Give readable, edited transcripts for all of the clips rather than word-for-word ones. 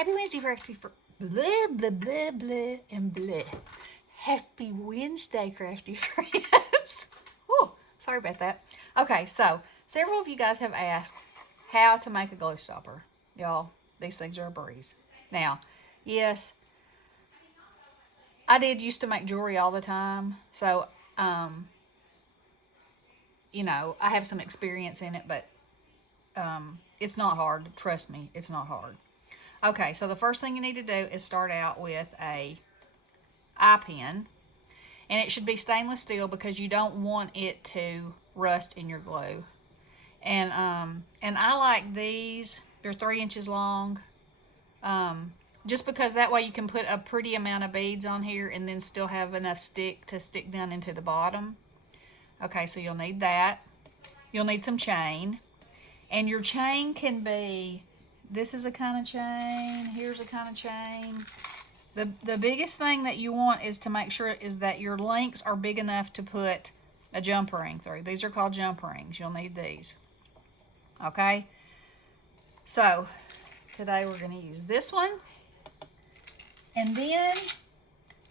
Happy Wednesday, blah, blah, blah, blah, and blah. Happy Wednesday, crafty friends. Whew, sorry about that. Okay, so several of you guys have asked how to make a glow stopper. Y'all, these things are a breeze. Now, yes, I did used to make jewelry all the time, so um, I have some experience in it, but it's not hard. Trust me, it's not hard. Okay, so the first thing you need to do is start out with a eye pen, and it should be stainless steel because you don't want it to rust in your glue. And I like these. They're 3 inches long. Just because that way you can put a pretty amount of beads on here and then still have enough stick to stick down into the bottom. Okay, so you'll need that. You'll need some chain. And your chain can be, this is a kind of chain, here's a kind of chain. The biggest thing that you want is to make sure is that your links are big enough to put a jump ring through. These are called jump rings. You'll need these. Okay? So, today we're going to use this one. And then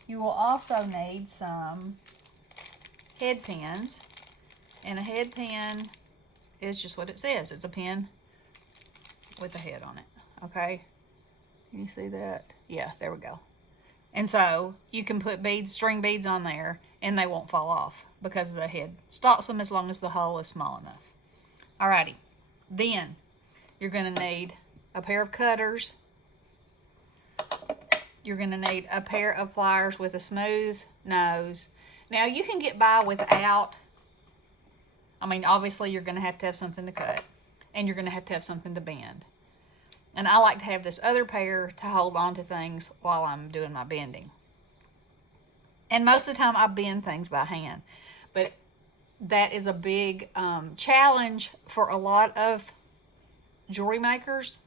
you will also need some head pins. And a head pin is just what it says. It's a pin with a head on it. Okay? Can you see that? Yeah, there we go. And so you can put beads, string beads on there, and they won't fall off because the head stops them as long as the hole is small enough. Alrighty. Then you're going to need a pair of cutters. You're going to need a pair of pliers with a smooth nose. Now you can get by without, obviously you're going to have something to cut, and you're going to have something to bend. And I like to have this other pair to hold on to things while I'm doing my bending. And most of the time I bend things by hand. But that is a big challenge for a lot of jewelry makers,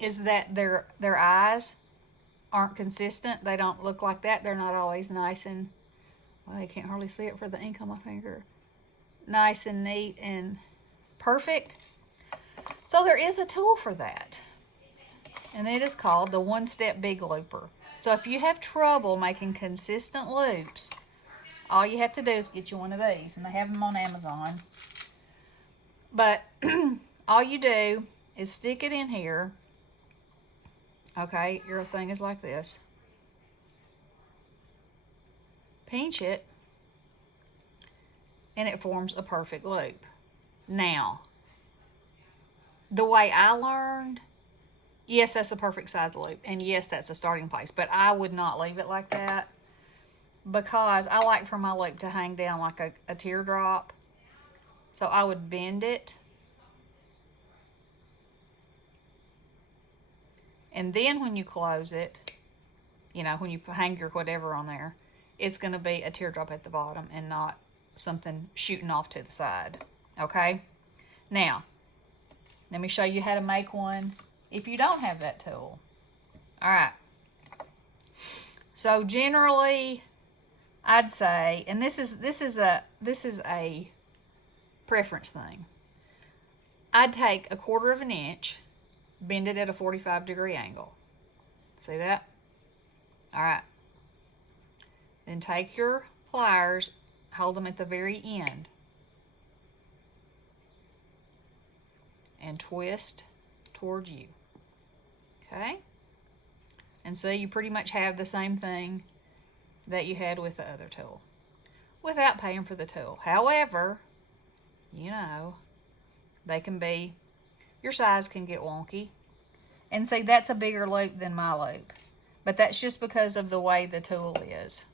is that their eyes aren't consistent. They don't look like that. They're not always nice and, well, you can't hardly see it for the ink on my finger. Nice and neat and perfect. So there is a tool for that, and it is called the One-Step Big Looper. So if you have trouble making consistent loops, all you have to do is get you one of these, and they have them on Amazon. But all you do is stick it in here. Okay, your thing is like this. Pinch it, and it forms a perfect loop. Now, the way I learned, yes, that's the perfect size loop, and yes, that's a starting place, but I would not leave it like that because I like for my loop to hang down like a teardrop. So I would bend it, and then when you close it, when you hang your whatever on there, it's going to be a teardrop at the bottom and not something shooting off to the side. Okay? Now, let me show you how to make one if you don't have that tool. All right. So generally, I'd say, and this is a preference thing. I'd take 1/4 of an inch, bend it at a 45-degree angle. See that? All right. Then take your pliers, hold them at the very end, and twist towards you. Okay? And so you pretty much have the same thing that you had with the other tool without paying for the tool. However, they can be, your size can get wonky. And see, that's a bigger loop than my loop. But that's just because of the way the tool is.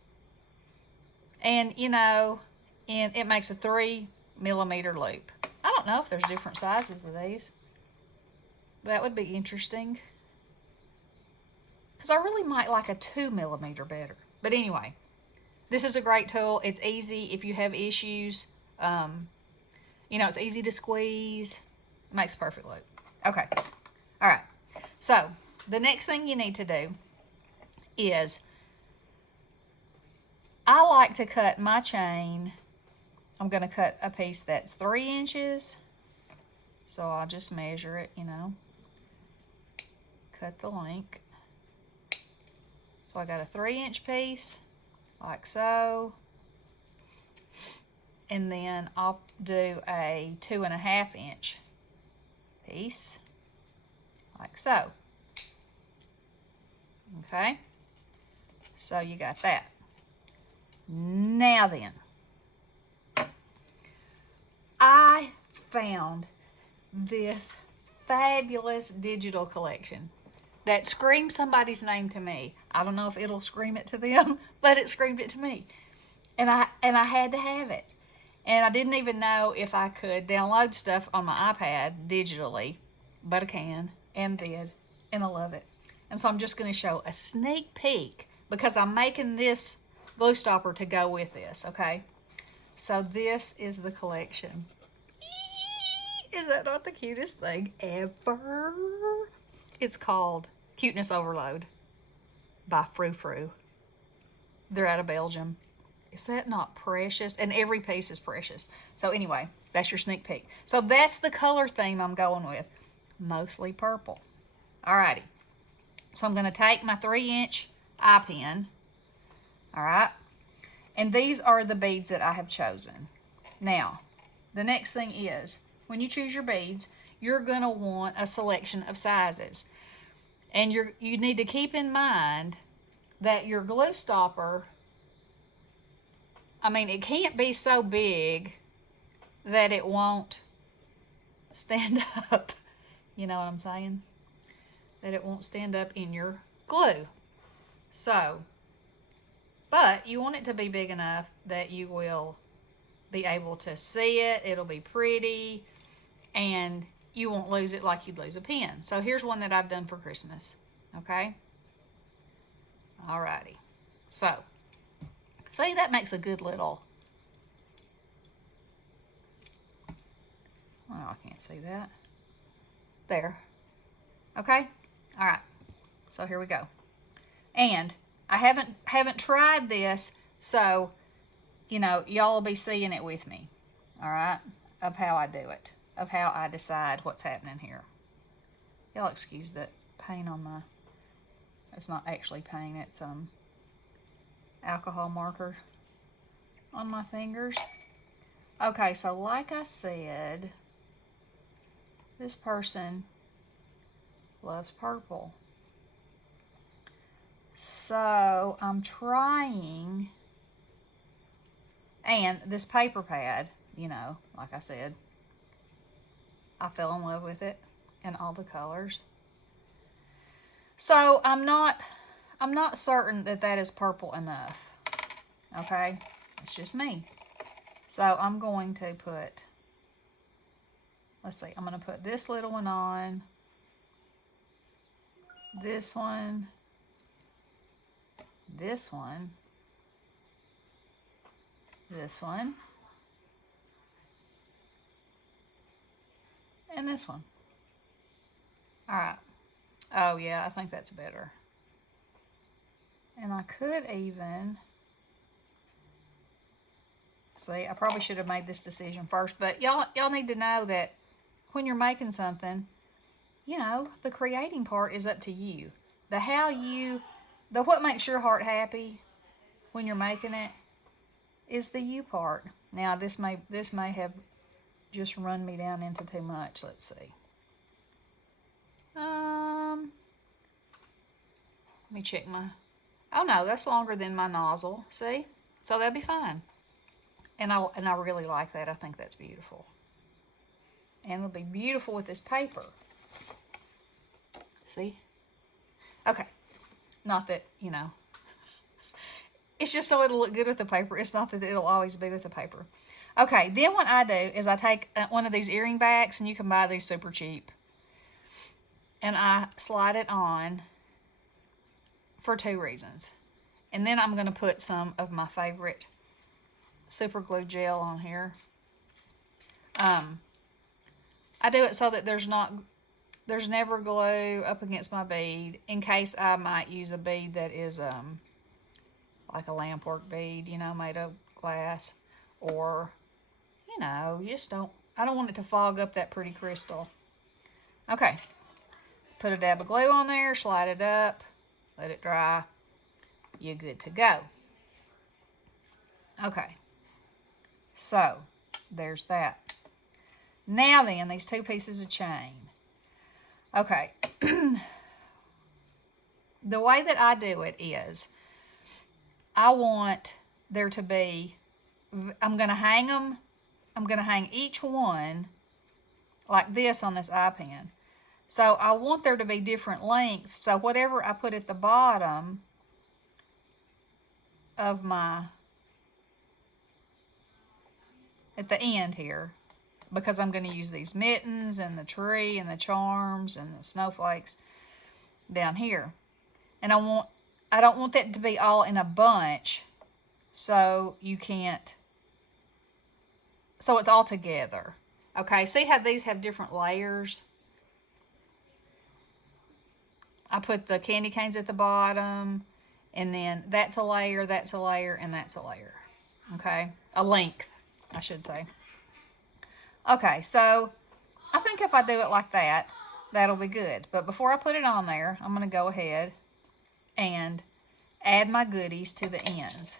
And, and it makes a 3mm loop. I don't know if there's different sizes of these. That would be interesting. Because I really might like a 2mm better. But anyway, this is a great tool. It's easy if you have issues. It's easy to squeeze. It makes a perfect loop. Okay. All right. So, the next thing you need to do is, I like to cut my chain. I'm going to cut a piece that's 3 inches. So I'll just measure it, cut the length. So I got a 3-inch piece, like so. And then I'll do a 2.5-inch piece, like so. Okay, so you got that. Now then, I found this fabulous digital collection that screamed somebody's name to me. I don't know if it'll scream it to them, but it screamed it to me. And I had to have it. And I didn't even know if I could download stuff on my iPad digitally, but I can and did, and I love it. And so I'm just going to show a sneak peek because I'm making this glue stopper to go with this, okay? So this is the collection. Is that not the cutest thing ever? It's called Cuteness Overload by Frou Frou. They're out of Belgium. Is that not precious? And every piece is precious. So anyway, that's your sneak peek. So that's the color theme I'm going with. Mostly purple. Alrighty. So I'm going to take my 3-inch eye pin. Alright. And these are the beads that I have chosen. Now, the next thing is, when you choose your beads, you're going to want a selection of sizes. And you need to keep in mind that your glue stopper, I mean, it can't be so big that it won't stand up. You know what I'm saying? That it won't stand up in your glue. So, but you want it to be big enough that you will be able to see it. It'll be pretty. And you won't lose it like you'd lose a pen. So here's one that I've done for Christmas. Okay? Alrighty. So, see, that makes a good little... Oh, I can't see that. There. Okay? Alright. So here we go. And I haven't tried this, so, you know, y'all will be seeing it with me. Alright? Of how I do it. Of how I decide what's happening here. Y'all excuse that paint on my... It's not actually paint, it's alcohol marker on my fingers. Okay, so like I said, this person loves purple. So I'm trying, and this paper pad, you know, like I said, I fell in love with it and all the colors. So I'm not certain that that is purple enough. Okay, it's just me. So I'm going to put, let's see, I'm going to put this little one on, this one, this one, this one, and this one. All right. Oh yeah, I think that's better. And I could even, see, I probably should have made this decision first, but y'all need to know that when you're making something, you know, the creating part is up to you. The what makes your heart happy when you're making it is the you part. Now this may have just run me down into too much. Let's see. Let me check my, oh no, that's longer than my nozzle. See? So that'd be fine. And I really like that. I think that's beautiful. And it'll be beautiful with this paper. See? Okay. Not that, you know. It's just so it'll look good with the paper. It's not that it'll always be with the paper. Okay, then what I do is I take one of these earring backs, and you can buy these super cheap. And I slide it on for 2 reasons. And then I'm going to put some of my favorite super glue gel on here. I do it so that there's never glue up against my bead, in case I might use a bead that is like a lamp work bead, you know, made of glass, or, you know, I don't want it to fog up that pretty crystal. Okay, put a dab of glue on there, slide it up, let it dry. You're good to go. Okay, so there's that. Now then, these 2 pieces of chain. Okay, the way that I do it is, I want there to be, I'm going to hang them, I'm going to hang each one like this on this eye pin. So I want there to be different lengths, so whatever I put at the bottom of my, at the end here, because I'm going to use these mittens and the tree and the charms and the snowflakes down here. And I don't want that to be all in a bunch, so you can't, so it's all together. Okay, see how these have different layers? I put the candy canes at the bottom, and then that's a layer, and that's a layer. Okay, a length, I should say. Okay, so I think if I do it like that, that'll be good. But before I put it on there, I'm going to go ahead and add my goodies to the ends.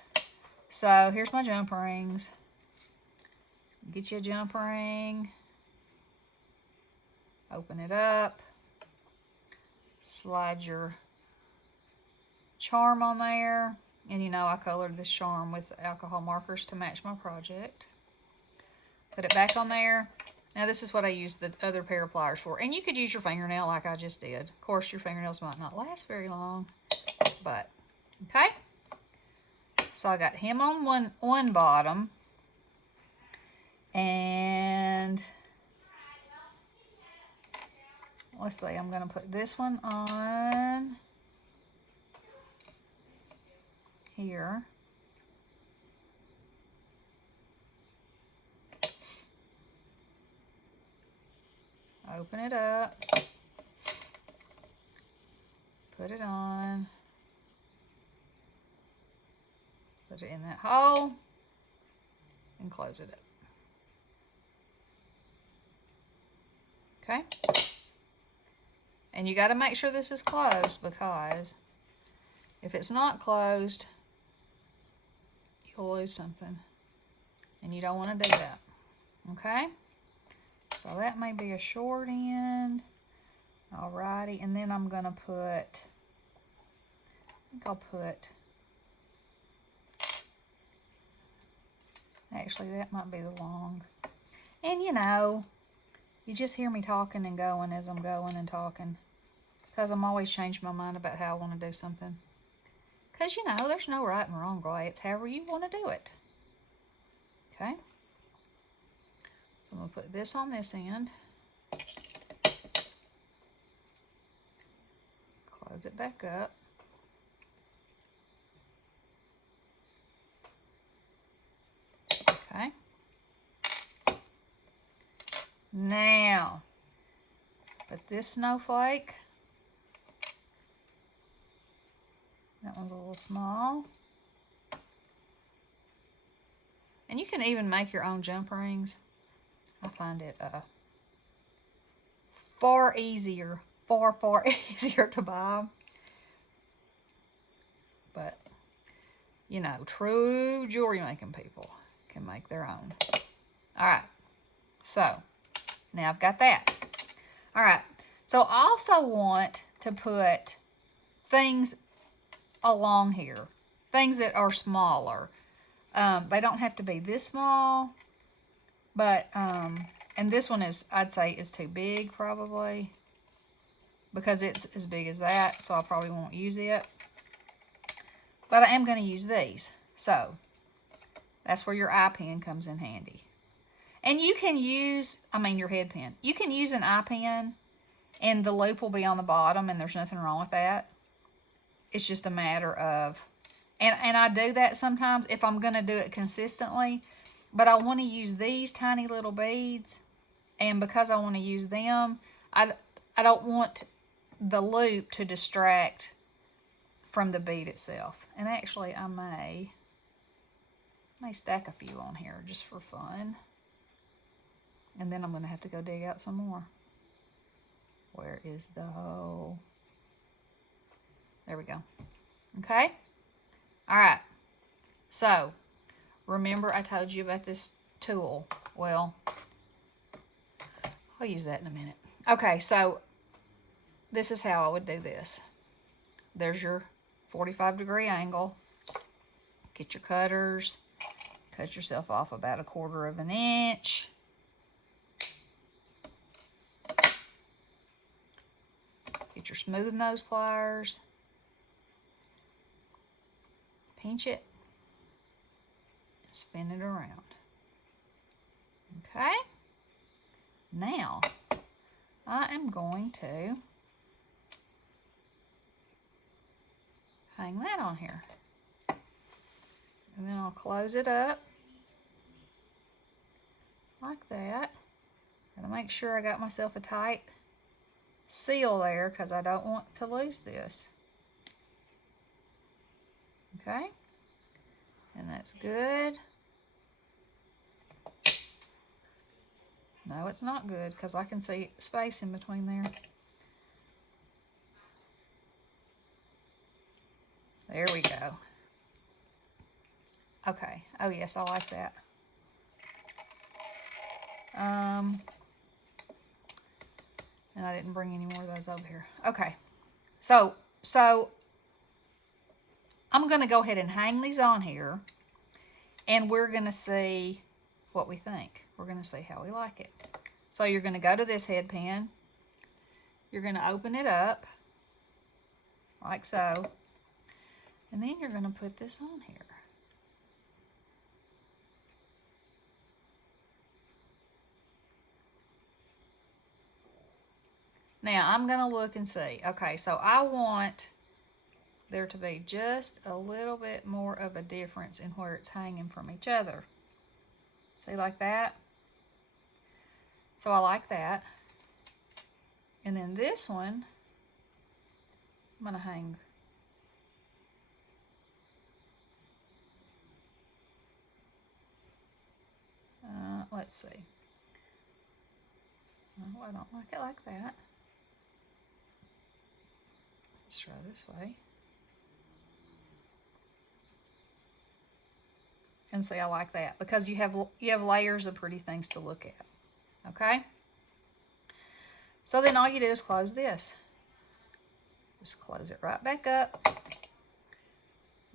So here's my jump rings. Get you a jump ring. Open it up. Slide your charm on there. And you know I colored this charm with alcohol markers to match my project. Put it back on there. Now this is what I use the other pair of pliers for. And you could use your fingernail like I just did. Of course your fingernails might not last very long. But, okay. So I got him on one bottom. And let's see, I'm going to put this one on here. Open it up. Put it on. Put it in that hole. And close it up. Okay? And you got to make sure this is closed, because if it's not closed, you'll lose something. And you don't want to do that. Okay? So that may be a short end. Alrighty, and then I'm going to put, I think I'll put, actually that might be the long. And you know, you just hear me talking and going as I'm going and talking, because I'm always changing my mind about how I want to do something. Because you know, there's no right and wrong way. It's however you want to do it. Okay. So I'm going to put this on this end. Close it back up. Okay. Now, put this snowflake. That one's a little small. And you can even make your own jump rings. I find it far easier to buy. But, you know, true jewelry making people can make their own. Alright, so now I've got that. Alright, so I also want to put things along here. Things that are smaller. They don't have to be this small. But, and this one is, I'd say, is too big probably. Because it's as big as that. So I probably won't use it. But I am going to use these. So, that's where your eye pin comes in handy. And you can use, your head pin. You can use an eye pin and the loop will be on the bottom and there's nothing wrong with that. It's just a matter of, and I do that sometimes if I'm going to do it consistently. But I want to use these tiny little beads. And because I want to use them, I don't want the loop to distract from the bead itself. And actually, I may stack a few on here just for fun. And then I'm going to have to go dig out some more. Where is the hole? There we go. Okay? All right. So, remember I told you about this tool. Well, I'll use that in a minute. Okay, so this is how I would do this. There's your 45-degree angle. Get your cutters. Cut yourself off about 1/4 of an inch. Get your smooth nose pliers. Pinch it. And spin it around. Okay? Now, I am going to hang that on here. And then I'll close it up like that. Gotta make sure I got myself a tight seal there because I don't want to lose this. Okay? And that's good. No, it's not good because I can see space in between there. There we go. Okay. Oh, yes, I like that. And I didn't bring any more of those over here. Okay. So I'm going to go ahead and hang these on here, and we're going to see what we think. We're going to see how we like it. So you're going to go to this head pin. You're going to open it up like so. And then you're going to put this on here. Now I'm going to look and see. Okay, so I want there to be just a little bit more of a difference in where it's hanging from each other. See, like that? So I like that. And then this one, I'm going to hang let's see. Oh, I don't like it like that. Let's try this way. And see, I like that because you have layers of pretty things to look at. Okay? So then all you do is close this. Just close it right back up.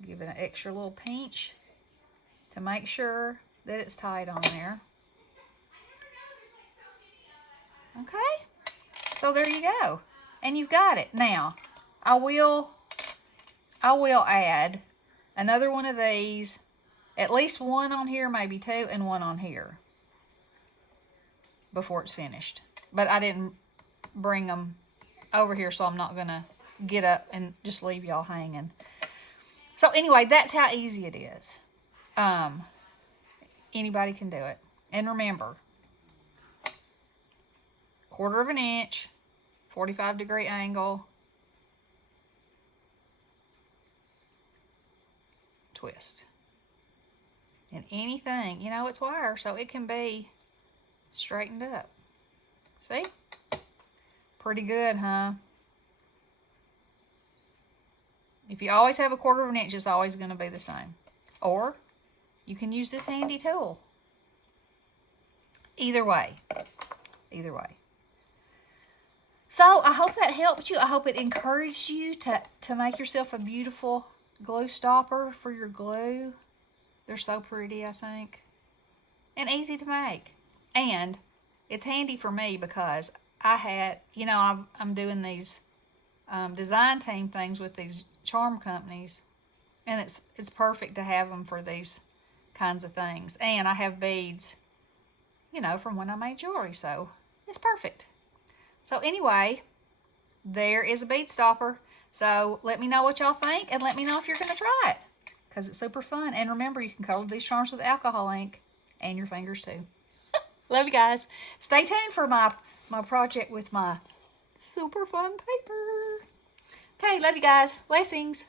Give it an extra little pinch to make sure that it's tight on there. Okay? So there you go. And you've got it. Now, I will add another one of these, at least one on here, maybe two, and one on here before it's finished. But I didn't bring them over here, so I'm not going to get up and just leave y'all hanging. So anyway, that's how easy it is. Anybody can do it. And remember, 1/4 of an inch, 45-degree angle, twist. And anything, you know, it's wire, so it can be straightened up. See? Pretty good, huh? If you always have 1/4 of an inch, it's always going to be the same. Or you can use this handy tool. Either way. Either way. So I hope that helped you. I hope it encouraged you to make yourself a beautiful glue stopper for your glue. They're so pretty, I think. And easy to make. And it's handy for me because I had, you know, I'm doing these design team things with these charm companies. And it's perfect to have them for these kinds of things. And I have beads, you know, from when I made jewelry. So it's perfect. So anyway, there is a bead stopper. So let me know what y'all think and let me know if you're going to try it because it's super fun. And remember, you can color these charms with alcohol ink and your fingers too. Love you guys. Stay tuned for my project with my super fun paper. Okay, love you guys. Blessings.